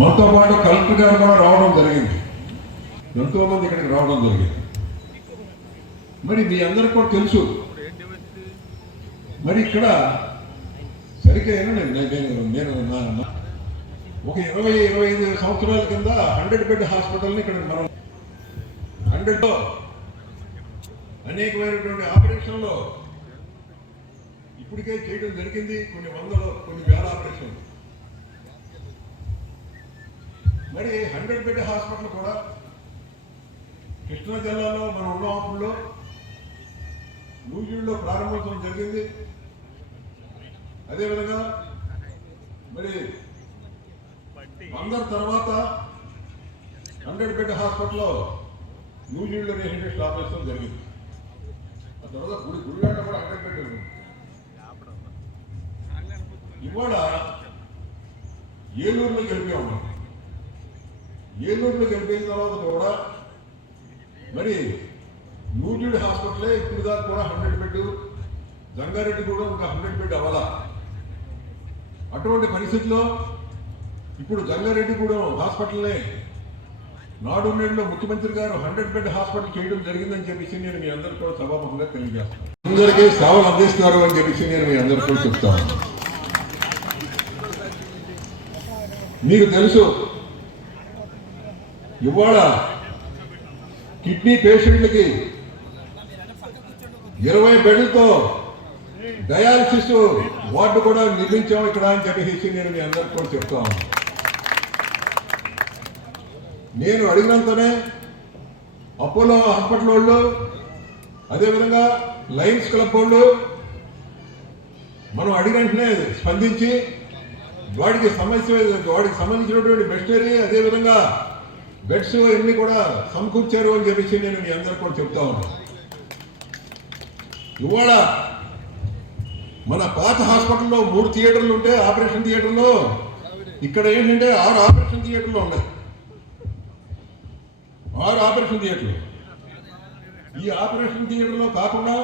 మనతో పాటు కలెక్టర్ గారు కూడా రావడం జరిగింది. ఎంతో మంది ఇక్కడికి రావడం జరిగింది. మరి మీ అందరికి కూడా తెలుసు. మరి ఇక్కడ సరిగ్గా నేను నేను ఒక ఇరవై ఇరవై ఐదు సంవత్సరాల కింద హండ్రెడ్ బెడ్ హాస్పిటల్ని ఇక్కడ మనం హండ్రెడ్లో అనేకమైనటువంటి ఆపరేషన్లో ఇప్పటికే చేయడం జరిగింది. కొన్ని వందలు కొన్ని వేల ఆపరేషన్లు. మరి హండ్రెడ్ బెడ్ హాస్పిటల్ కూడా కృష్ణా జిల్లాలో మనం ఉన్న అప్పుల్లో నూజివీడులో ప్రారంభించడం జరిగింది. అదేవిధంగా మరి అందరి తర్వాత హండ్రెడ్ బెడ్ హాస్పిటల్లో నూజివీడులో రిహండ్రెడ్ ఆపరేషన్ జరిగింది. ఆ తర్వాత గుడి గుడివాడ కూడా హండ్రెడ్ బెడ్ ఇవాళ ఏలూరులో గెలిపే ఉన్నాం. ఏలూరులో గెలిపిన తర్వాత కూడా మరి నూజివీడు హాస్పిటలే ఇప్పుడు దాకా కూడా హండ్రెడ్ బెడ్ జంగారెడ్డి కూడా ఇంకా హండ్రెడ్ బెడ్ అవ్వాలా అటువంటి పరిస్థితుల్లో ఇప్పుడు జంగారెడ్డిగూడెం హాస్పిటల్నే నాడు నేడులో ముఖ్యమంత్రి గారు హండ్రెడ్ బెడ్ హాస్పిటల్ చేయడం జరిగిందని చెప్పేసి నేను మీ అందరికీ కూడా సభాముఖంగా తెలియజేస్తాను. అందరికీ సేవలు అందిస్తున్నారు అని చెప్పేసి నేను మీ అందరికీ కూడా చెప్తాను. మీకు తెలుసు ఇవాళ కిడ్నీ పేషెంట్లకి ఇరవై బెడ్లతో డయాలసిస్ వార్డు కూడా నిర్మించాము ఇక్కడ అని చెప్పేసి నేను మీ అందరికీ కూడా చెప్తాను నేను అడిగినంతనే అపోలో హాస్పిటల్ వాళ్ళు అదేవిధంగా లయన్స్ క్లబ్ వాళ్ళు మనం అడిగిన వెంటనే స్పందించి వాడికి సమస్య వాడికి సంబంధించినటువంటి మెషినరీ అదేవిధంగా బెడ్స్ ఇవన్నీ కూడా సమకూర్చారు అని చెప్పేసి నేను మీ అందరికీ కూడా చెప్తా ఉన్నాను ఇవాళ మన పాత హాస్పిటల్లో మూడు థియేటర్లు ఉంటే ఆపరేషన్ థియేటర్లో ఇక్కడ ఏంటంటే ఆరు ఆపరేషన్ థియేటర్లు ఉన్నాయి. ఆరు ఆపరేషన్ థియేటర్లు. ఈ ఆపరేషన్ థియేటర్లో కాకుండా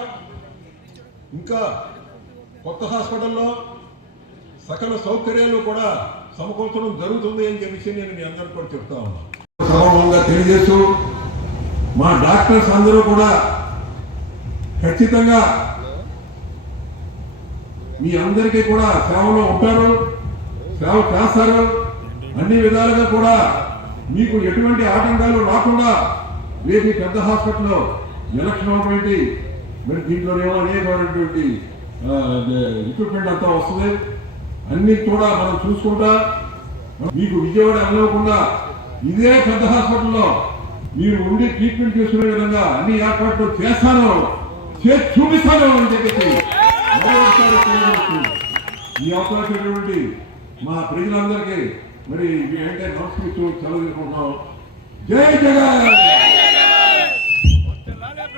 ఇంకా కొత్త హాస్పిటల్లో సకల సౌకర్యాలు కూడా సమకూర్చడం జరుగుతుంది అని చెప్పేసి నేను మీ అందరికీ కూడా చెప్తా ఉన్నాను సభాముఖంగా తెలియజేస్తూ మా డాక్టర్స్ అందరూ కూడా ఖచ్చితంగా మీ అందరికీ కూడా సేవలో ఉంటారు సేవ చేస్తారు. అన్ని విధాలుగా కూడా మీకు ఎటువంటి ఆటంకాలు రాకుండా రేపు ఈ పెద్ద హాస్పిటల్లో ఎలక్షన్ అవ్వటువంటి మరి దీంట్లోనేమో అనేకమైనటువంటి రిక్రూట్మెంట్ అంతా వస్తుంది. అన్ని కూడా మనం చూసుకుంటా మీకు విజయవాడ అనుకోకుండా ఇదే పెద్ద హాస్పిటల్లో మీరు ఉండి ట్రీట్మెంట్ చేసుకునే విధంగా అన్ని ఏర్పాట్లు చేస్తాను. చేసి చూపిస్తాను అని చెప్పేసి ఈ అవకాశం మా ప్రజలందరికీ మరి ఏంటంటే నమస్కరిస్తూ సెలవు తీసుకుంటున్నాం జై జగన్!